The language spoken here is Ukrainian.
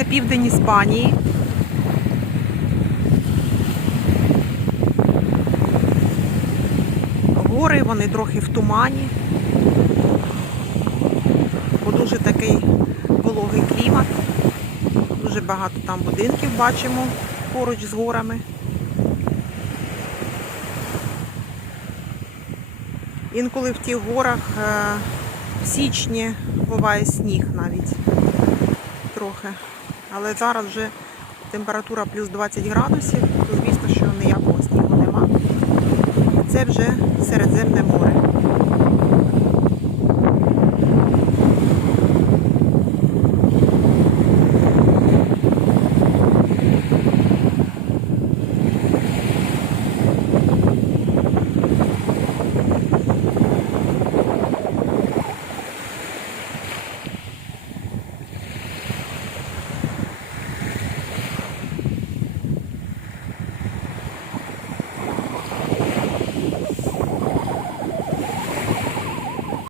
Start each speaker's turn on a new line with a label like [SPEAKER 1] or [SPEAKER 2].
[SPEAKER 1] це південь Іспанії. Гори, вони трохи в тумані. Бо дуже такий вологий клімат. Дуже багато там будинків бачимо поруч з горами. Інколи в тих горах е, в січні буває сніг навіть трохи. Але зараз вже температура плюс 20 градусів, то звісно, що ніякого снігу нема. Це вже Середземне море.